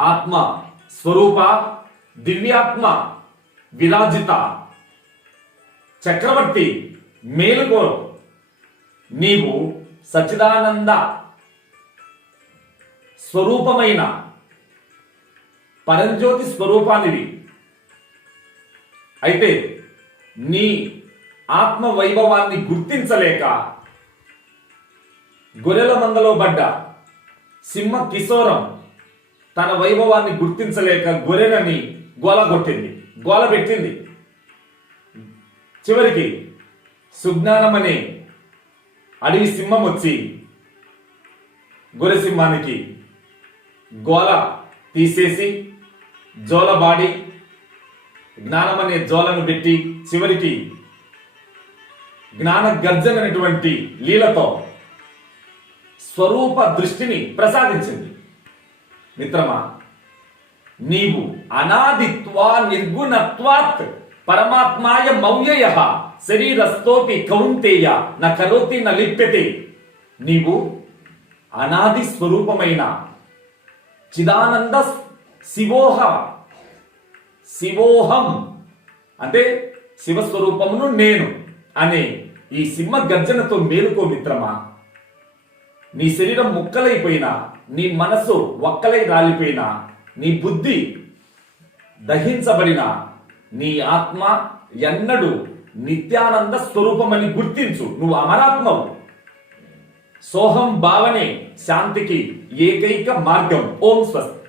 ఆత్మ స్వరూప దివ్యాత్మ విరాజిత చక్రవర్తి మేలుకో, నీవు సచ్చిదానంద స్వరూపమైన పరంజ్యోతి స్వరూపానివి. అయితే నీ ఆత్మ వైభవాన్ని గుర్తించలేక గొర్రెల మందలో పడ్డ సింహ కిశోరం తన వైభవాన్ని గుర్తించలేక గొర్రెలని గోల పెట్టింది. చివరికి సుజ్ఞానం అనే అడవి సింహం వచ్చి గొర్రె సింహానికి గోల తీసేసి జోలబాడి జ్ఞానం అనే జోలను పెట్టి చివరికి జ్ఞాన గర్జన అనేటువంటి లీలతో స్వరూప దృష్టిని ప్రసాదించింది. మిత్రమా, నీవు అనాదిత్వా నిర్గుణత్వాత్ పరమాత్మాయ మౌయయ శరీరస్థోపి కౌంతేయ న కరోతి న లిప్యతే. నీవు అనాది స్వరూపమైన చిదానంద శివోహం అంటే శివస్వరూపమును నేను అనే ఈ సింహ గర్జనతో మేలుకో మిత్రమా. నీ శరీరం ముక్కలైపోయినా, నీ మనసు ఒక్కలై రాలిపోయినా, నీ బుద్ధి దహించబడిన నీ ఆత్మ ఎన్నడూ నిత్యానంద స్వరూపమని గుర్తించు. నువ్వు అమరాత్మవు. సోహం భావనే శాంతికి ఏకైక మార్గం. ఓం స్వస్తి.